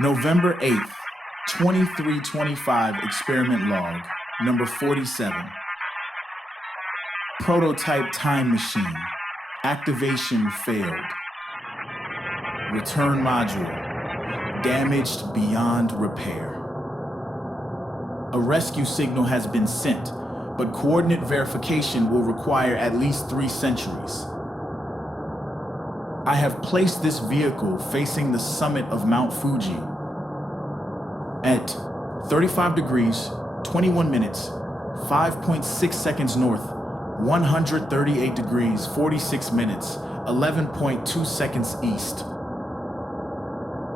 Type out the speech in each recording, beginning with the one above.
November 8th, 2325 experiment log, number 47. Prototype time machine. Activation failed. Return module. Damaged beyond repair. A rescue signal has been sent, but coordinate verification will require at least 3 centuries. I have placed this vehicle facing the summit of Mount Fuji at 35 degrees, 21 minutes, 5.6 seconds north, 138 degrees, 46 minutes, 11.2 seconds east.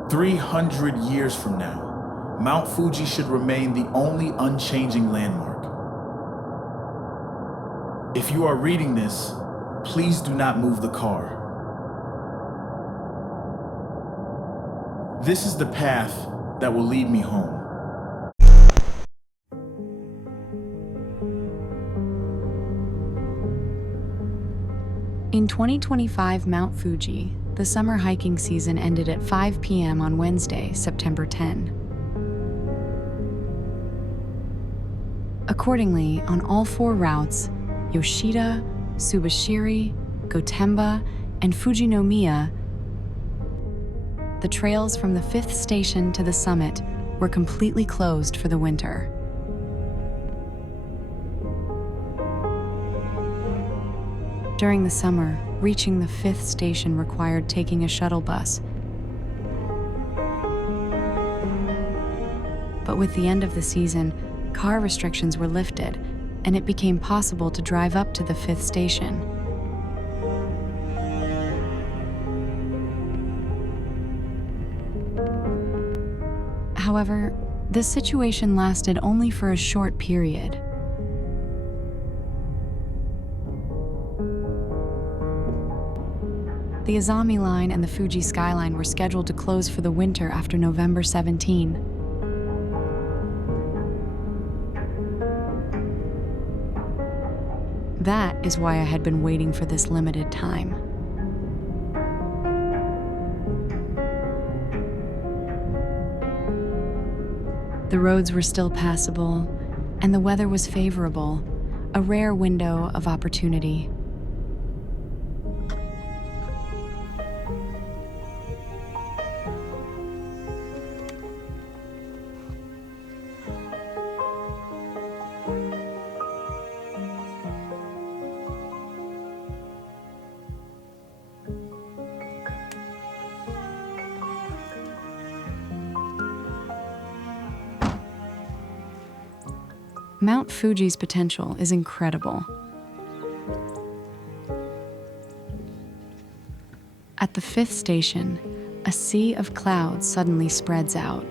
300 years from now, Mount Fuji should remain the only unchanging landmark. If you are reading this, please do not move the car. This is the path that will lead me home. In 2025 Mount Fuji, the summer hiking season ended at 5 p.m. on Wednesday, September 10. Accordingly, on all 4 routes, Yoshida, Subashiri, Gotemba, and Fujinomiya, the trails from the 5th station to the summit were completely closed for the winter. During the summer, reaching the 5th station required taking a shuttle bus. But with the end of the season, car restrictions were lifted, and it became possible to drive up to the 5th station. However, this situation lasted only for a short period. The Azami Line and the Fuji Skyline were scheduled to close for the winter after November 17. That is why I had been waiting for this limited time. The roads were still passable, and the weather was favorable, a rare window of opportunity. Mount Fuji's potential is incredible. At the 5th station, a sea of clouds suddenly spreads out.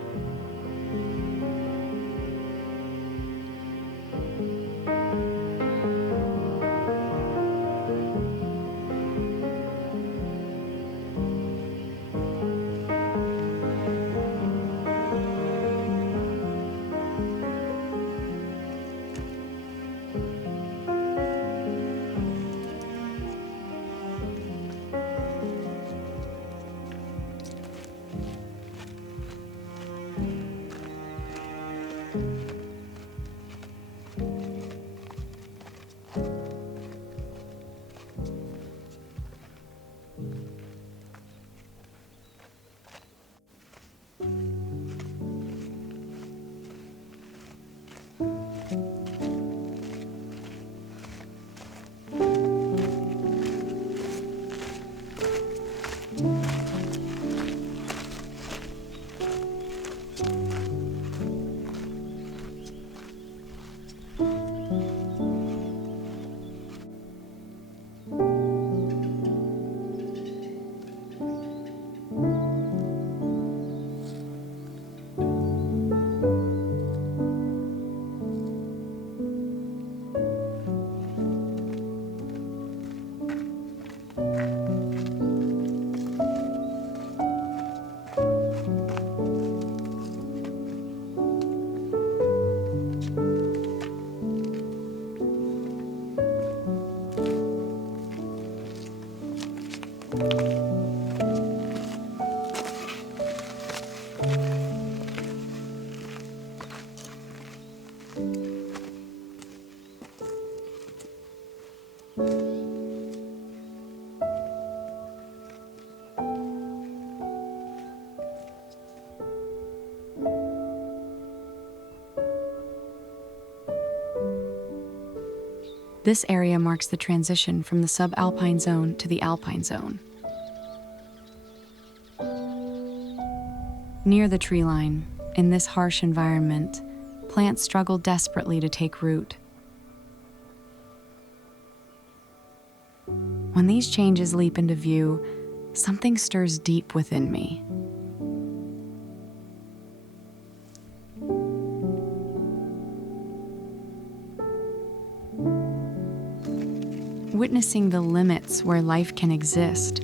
This area marks the transition from the subalpine zone to the alpine zone. Near the tree line, in this harsh environment, plants struggle desperately to take root. When these changes leap into view, something stirs deep within me. Witnessing the limits where life can exist.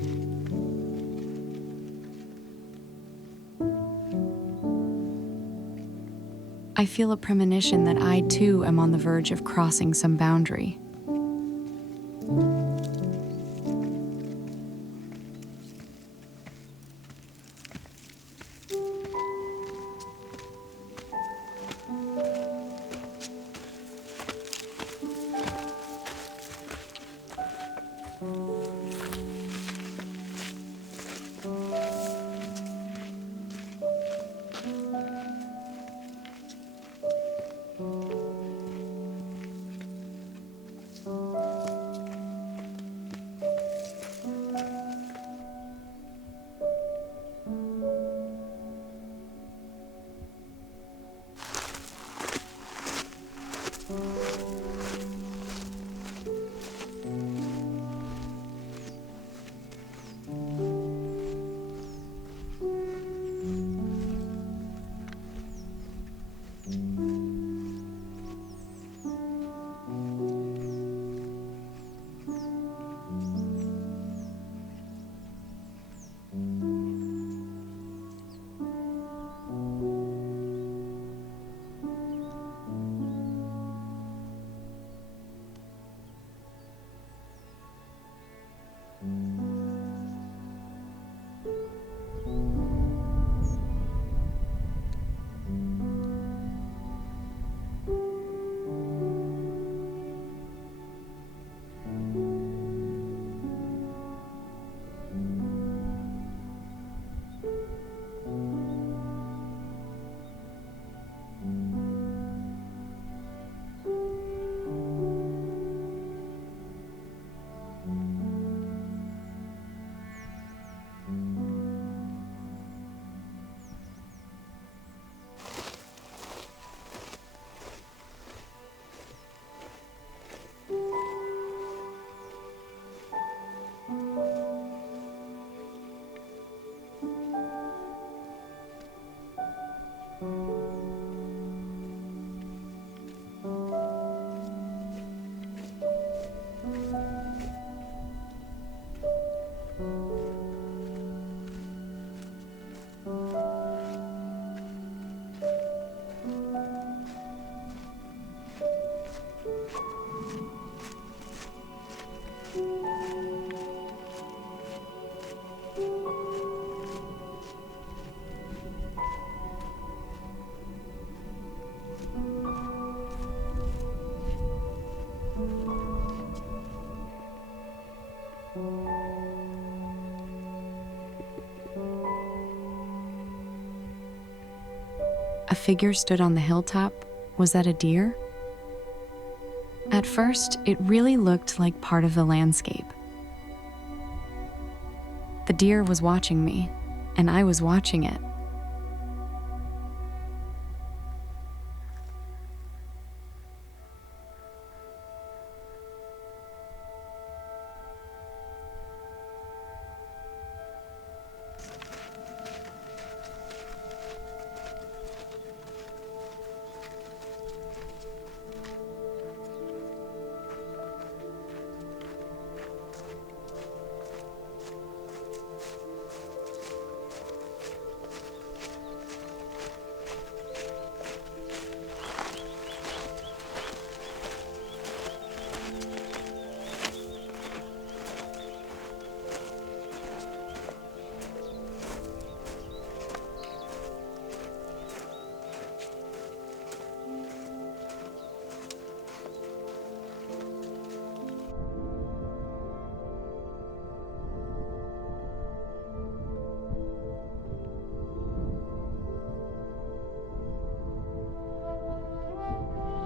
I feel a premonition that I too am on the verge of crossing some boundary. A figure stood on the hilltop. Was that a deer? At first, it really looked like part of the landscape. The deer was watching me, and I was watching it.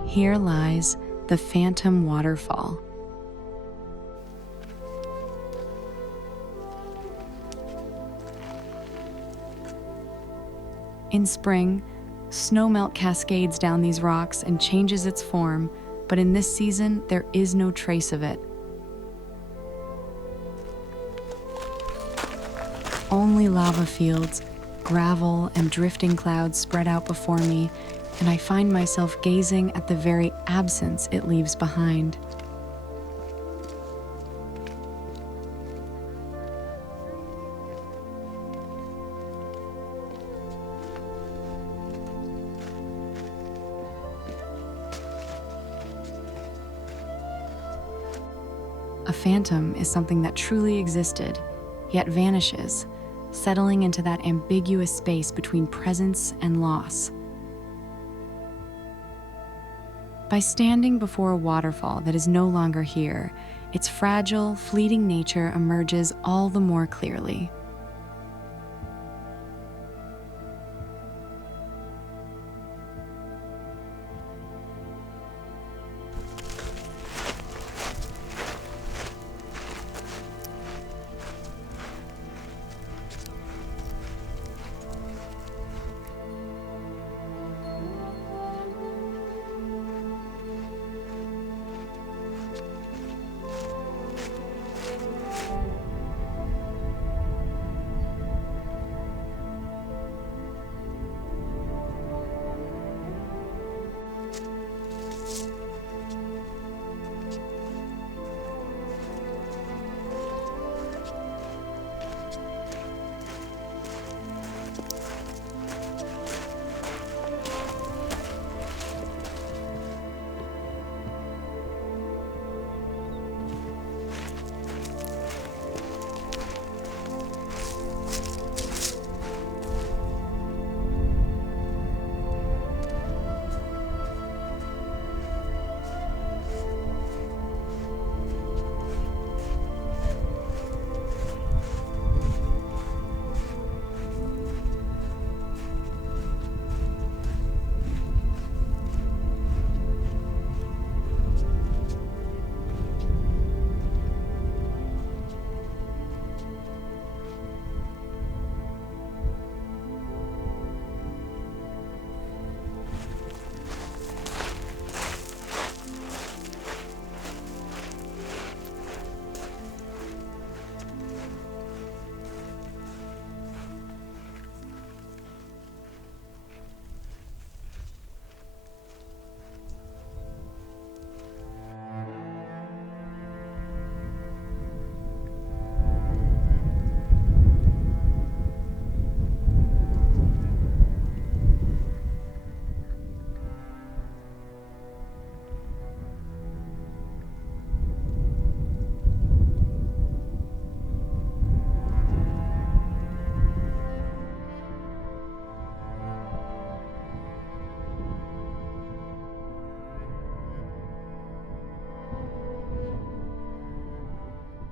Here lies the Phantom Waterfall. In spring, snowmelt cascades down these rocks and changes its form, but in this season, there is no trace of it. Only lava fields, gravel, and drifting clouds spread out before me, and I find myself gazing at the very absence it leaves behind. A phantom is something that truly existed, yet vanishes, settling into that ambiguous space between presence and loss. By standing before a waterfall that is no longer here, its fragile, fleeting nature emerges all the more clearly.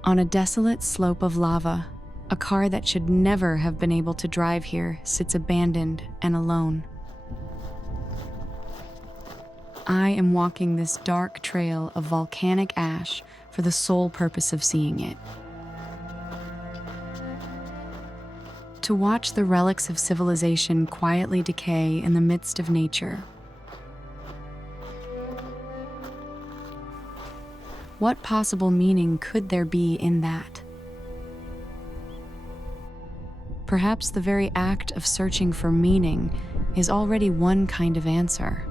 On a desolate slope of lava, a car that should never have been able to drive here sits abandoned and alone. I am walking this dark trail of volcanic ash for the sole purpose of seeing it. To watch the relics of civilization quietly decay in the midst of nature. What possible meaning could there be in that? Perhaps the very act of searching for meaning is already one kind of answer.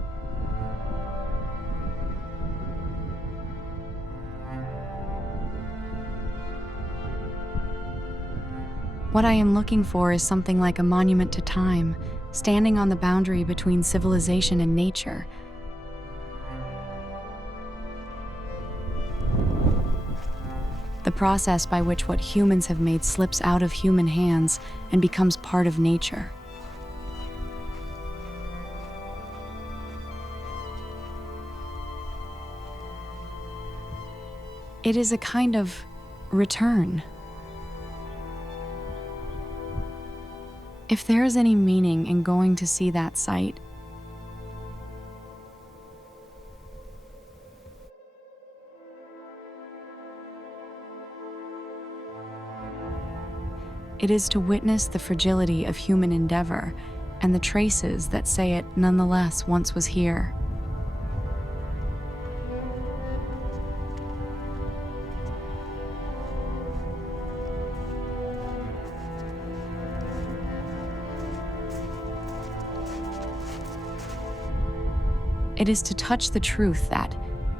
What I am looking for is something like a monument to time, standing on the boundary between civilization and nature. The process by which what humans have made slips out of human hands and becomes part of nature. It is a kind of return. If there is any meaning in going to see that site, it is to witness the fragility of human endeavor and the traces that say it nonetheless once was here. It is to touch the truth that,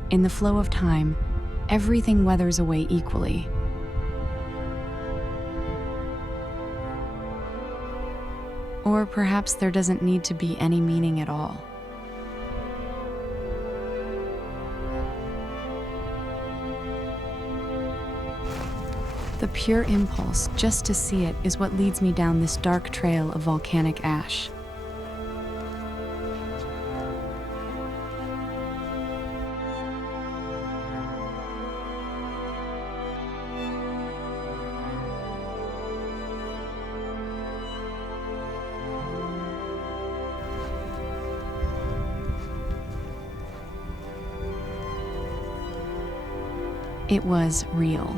in the flow of time, everything weathers away equally. Or perhaps there doesn't need to be any meaning at all. The pure impulse just to see it is what leads me down this dark trail of volcanic ash. It was real.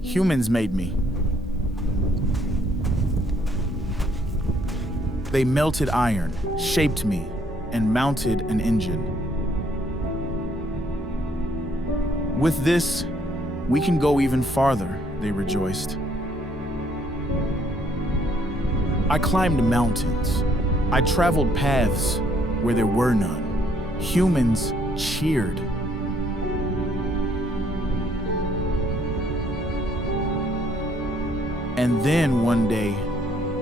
Humans made me. They melted iron, shaped me, and mounted an engine. With this, we can go even farther, they rejoiced. I climbed mountains. I traveled paths where there were none. Humans cheered. And then one day,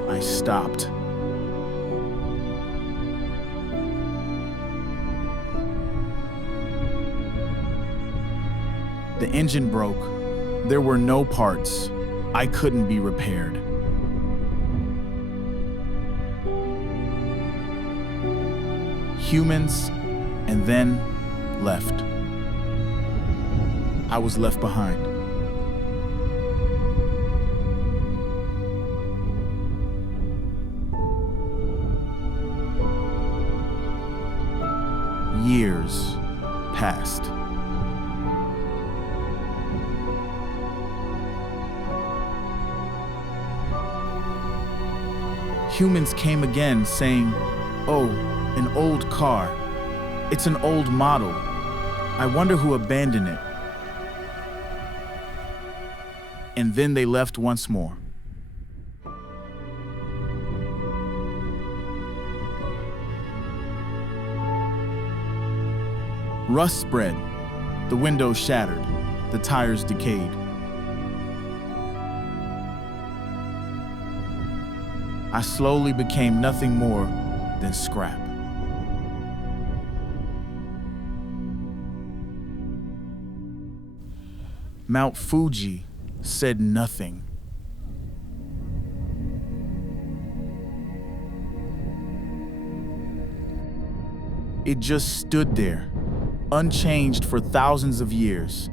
I stopped. The engine broke. There were no parts. I couldn't be repaired. Humans, and then left. I was left behind. Years passed. Humans came again saying, "Oh, an old car. It's an old model. I wonder who abandoned it." And then they left once more. Rust spread, the windows shattered, the tires decayed. I slowly became nothing more than scrap. Mount Fuji said nothing. It just stood there, unchanged for thousands of years.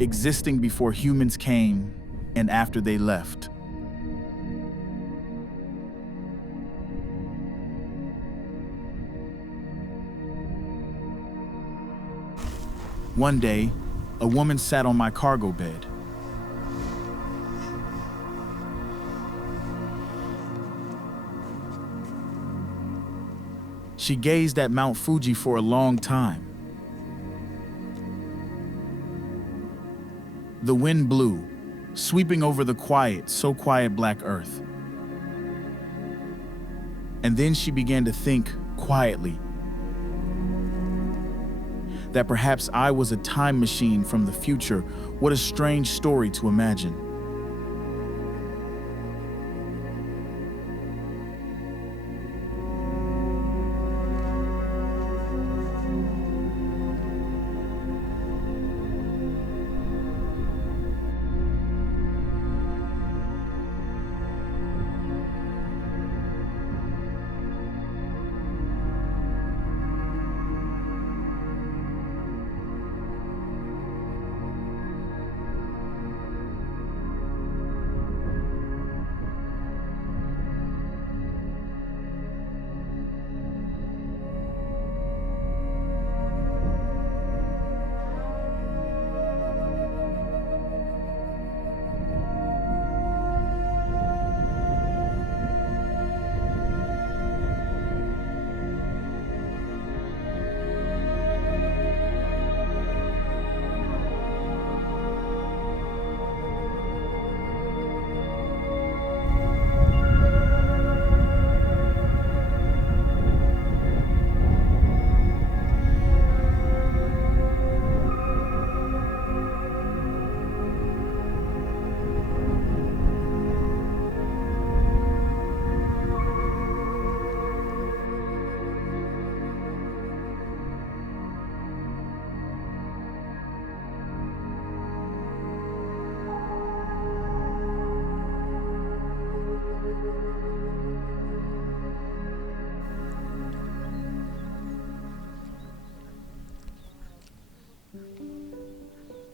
Existing before humans came and after they left. One day, a woman sat on my cargo bed. She gazed at Mount Fuji for a long time. The wind blew, sweeping over the quiet, so quiet black earth. And then she began to think quietly that perhaps I was a time machine from the future. What a strange story to imagine.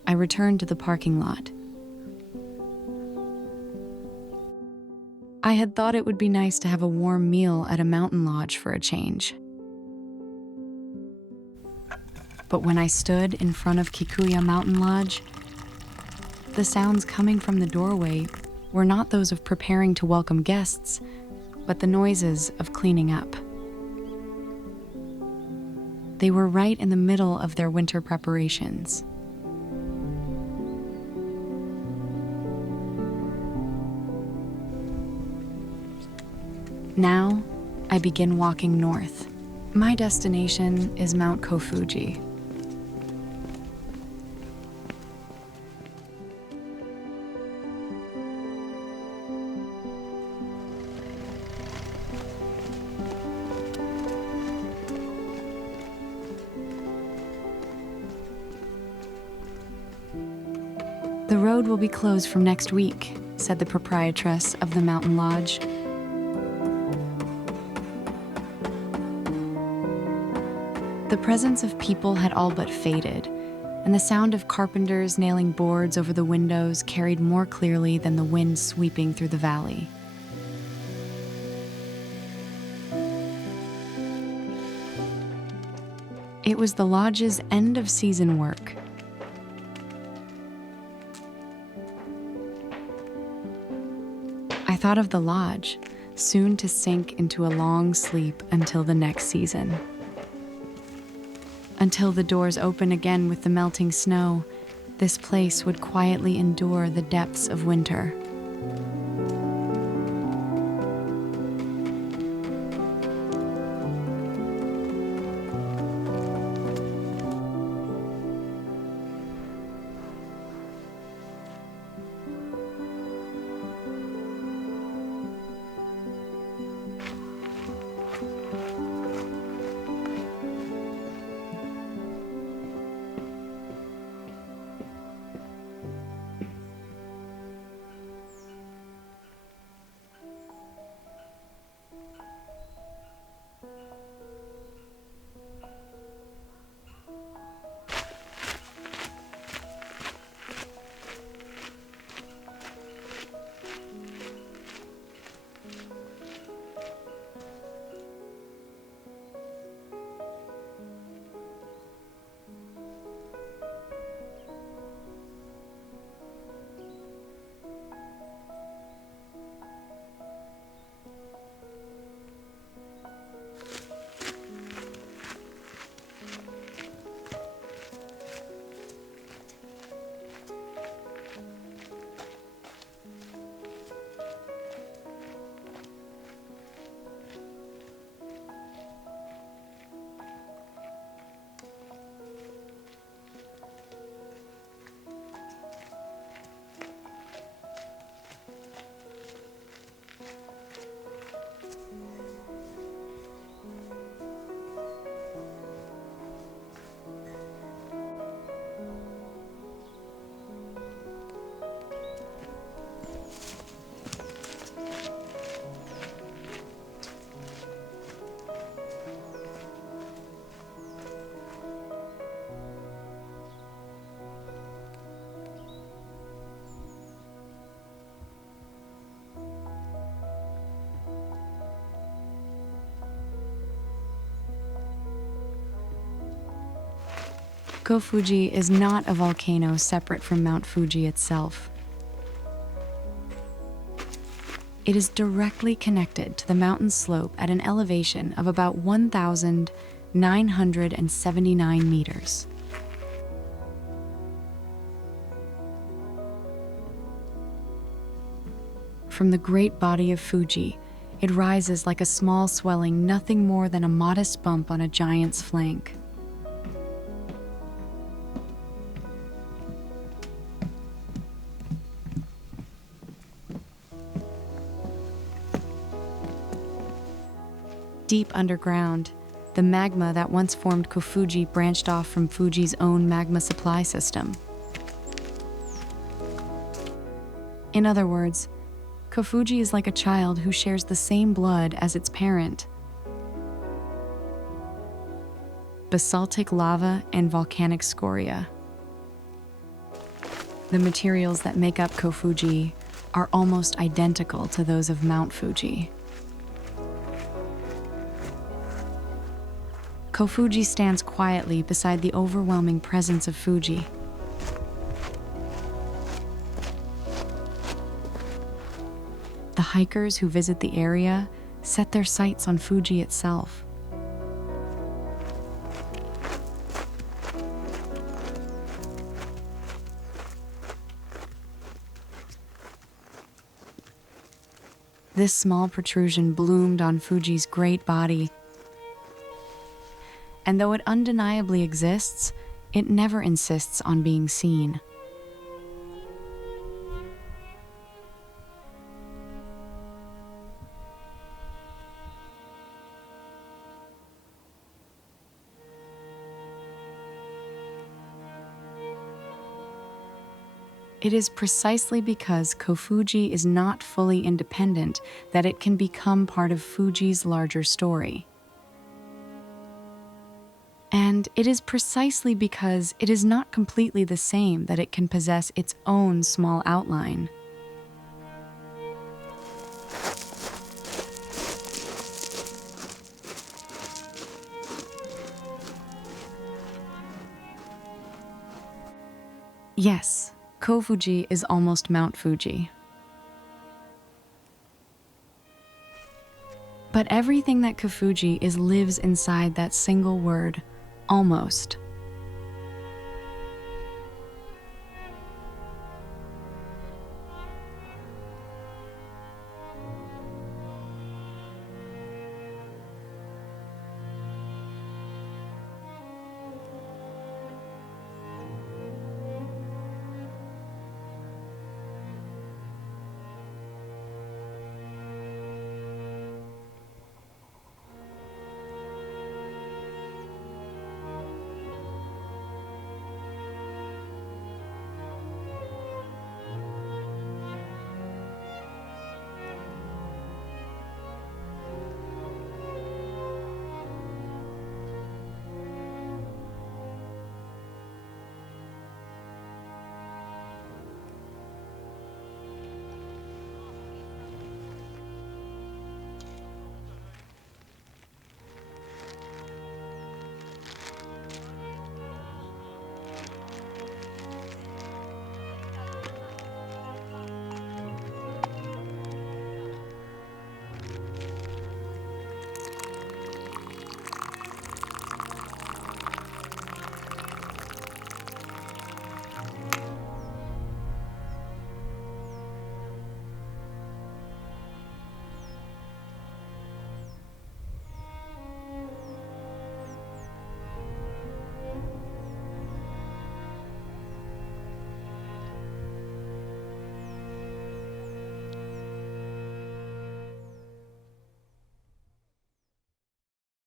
I returned to the parking lot. I had thought it would be nice to have a warm meal at a mountain lodge for a change. But when I stood in front of Kikuya Mountain Lodge, the sounds coming from the doorway were not those of preparing to welcome guests, but the noises of cleaning up. They were right in the middle of their winter preparations. Now, I begin walking north. My destination is Mount Kofuji. The road will be closed from next week, said the proprietress of the mountain lodge. The presence of people had all but faded, and the sound of carpenters nailing boards over the windows carried more clearly than the wind sweeping through the valley. It was the lodge's end-of-season work. I thought of the lodge, soon to sink into a long sleep until the next season. Until the doors open again with the melting snow, this place would quietly endure the depths of winter. Kofuji is not a volcano separate from Mount Fuji itself. It is directly connected to the mountain slope at an elevation of about 1,979 meters. From the great body of Fuji, it rises like a small swelling, nothing more than a modest bump on a giant's flank. Deep underground, the magma that once formed Kofuji branched off from Fuji's own magma supply system. In other words, Kofuji is like a child who shares the same blood as its parent. Basaltic lava and volcanic scoria. The materials that make up Kofuji are almost identical to those of Mount Fuji. Kofuji stands quietly beside the overwhelming presence of Fuji. The hikers who visit the area set their sights on Fuji itself. This small protrusion bloomed on Fuji's great body, and though it undeniably exists, it never insists on being seen. It is precisely because Kofuji is not fully independent that it can become part of Fuji's larger story. And it is precisely because it is not completely the same that it can possess its own small outline. Yes, Kofuji is almost Mount Fuji. But everything that Kofuji is lives inside that single word, almost.